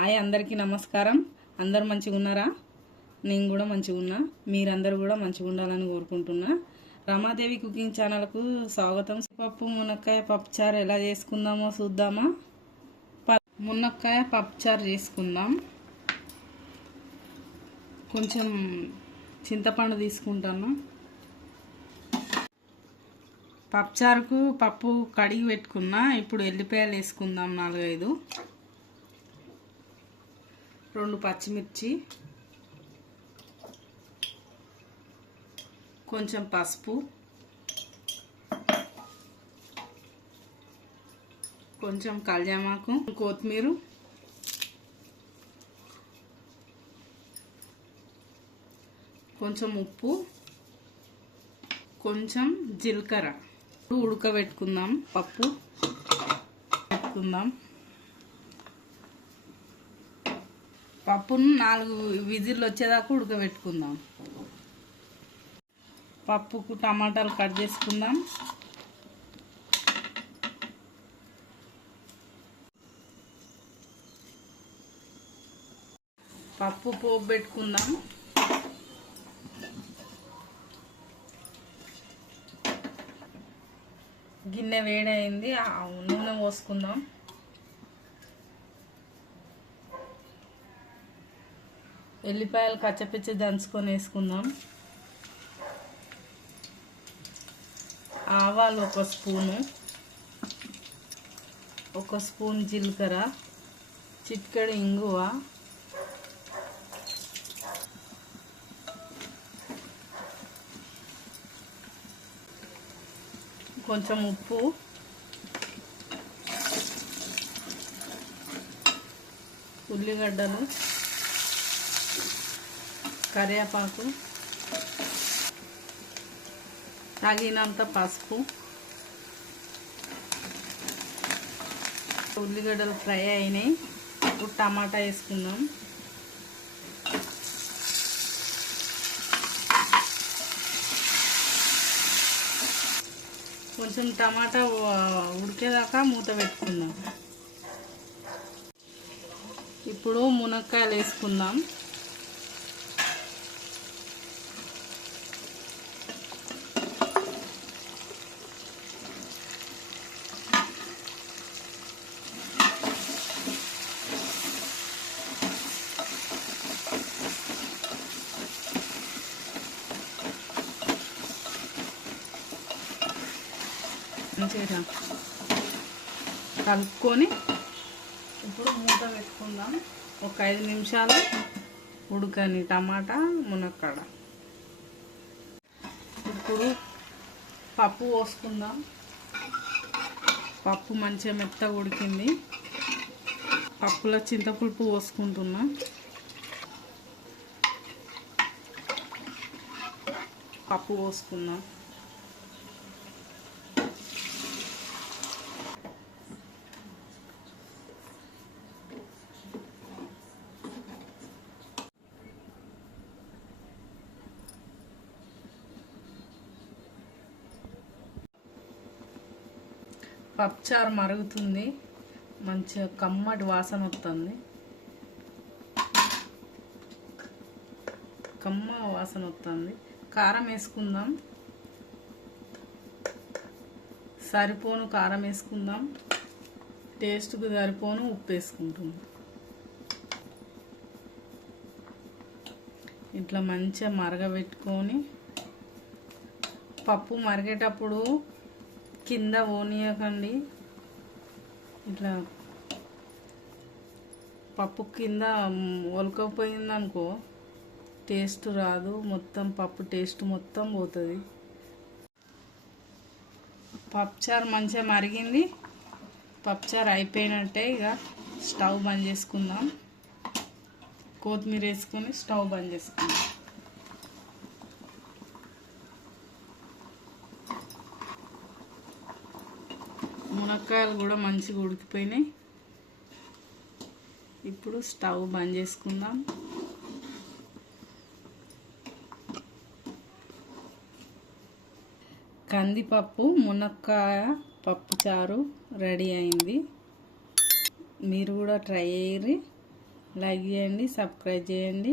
Hi అందరికీ నమస్కారం. అందరు మంచిగా ఉన్నారా? నేను కూడా మంచిగా ఉన్నా. మీరందరూ కూడా మంచిగా ఉండాలని కోరుకుంటున్నా. రమాదేవి కుకింగ్ ఛానల్కు స్వాగతం. పప్పు మునక్కాయ పప్పుచారు ఎలా చేసుకుందామో చూద్దామా? మునక్కాయ పప్పుచారు చేసుకుందాం. కొంచెం చింతపండు తీసుకుంటాను. పప్పుచారుకు పప్పు కడిగి పెట్టుకున్నా. ఇప్పుడు ఎల్లిపాయలు వేసుకుందాం 4-5. 2 పచ్చిమిర్చి, కొంచెం పసుపు, కొంచెం కళ్యామాకు, కొత్తిమీర, కొంచెం ఉప్పు, కొంచెం జీలకర్ర. ఉడకబెట్టుకుందాం. పప్పు పెట్టుకుందాం. పప్పును 4 విజిల్లు వచ్చేదాకా ఉడకబెట్టుకుందాం. పప్పుకు టమాటాలు కట్ చేసుకుందాం. పప్పు పోపు పెట్టుకుందాం. గిన్నె వేడైంది. నూనె పోసుకుందాం. ఎల్లిపాయలు కచ్చపిచ్చి దంచుకొని వేసుకుందాం. ఆవాలు 1 స్పూను, 1 స్పూన్ జీలకర్ర, చిటికెడు ఇంగువ, కొంచెం ఉప్పు, ఉల్లిగడ్డలు, కరివేపాకు, తగినంత పసుపు. ఉల్లిగడ్డలు ఫ్రై అయినాయి. ఇప్పుడు టమాటా వేసుకుందాం. కొంచెం టమాటా ఉడికేదాకా మూత పెట్టుకుందాం. ఇప్పుడు మునక్కాయలు వేసుకుందాం. మంచిగా కలుపుకొని ఇప్పుడు మూత పెట్టుకుందాం. ఒక 5 నిమిషాలు ఉడకని టమాటా మునక్కాడ. ఇప్పుడు పప్పు పోసుకుందాం. పప్పు మంచిగా మెత్తగా ఉడికింది. పప్పులో చింతపులుపు పోసుకుంటున్నా. పప్పు పోసుకుందాం. పప్పుచారు మరుగుతుంది. మంచిగా కమ్మటి వాసన వస్తుంది. కమ్మ వాసన వస్తుంది. కారం వేసుకుందాం. సరిపోను కారం వేసుకుందాం. టేస్ట్కి సరిపోను ఉప్పు వేసుకుంటున్నాం. ఇట్లా మంచిగా మరగబెట్టుకొని పప్పు మరిగేటప్పుడు కింద ఓనియకండి. ఇట్లా పప్పు కింద ఒలకపోయిందనుకో టేస్ట్ రాదు. మొత్తం పప్పు టేస్ట్ మొత్తం పోతుంది. పప్పుచారు మంచిగా మరిగింది. పప్పుచారు అయిపోయినట్టే. ఇక స్టవ్ బంద్ చేసుకుందాం. కొత్తిమీర వేసుకొని స్టవ్ బంద్ చేసుకుందాం. మునక్కాయలు కూడా మంచిగా ఉడికిపోయినాయి. ఇప్పుడు స్టవ్ బంద్ చేసుకుందాం. కందిపప్పు మునక్కాయ పప్పుచారు రెడీ అయింది. మీరు కూడా ట్రై చేయండి. లైక్ చేయండి, సబ్స్క్రైబ్ చేయండి.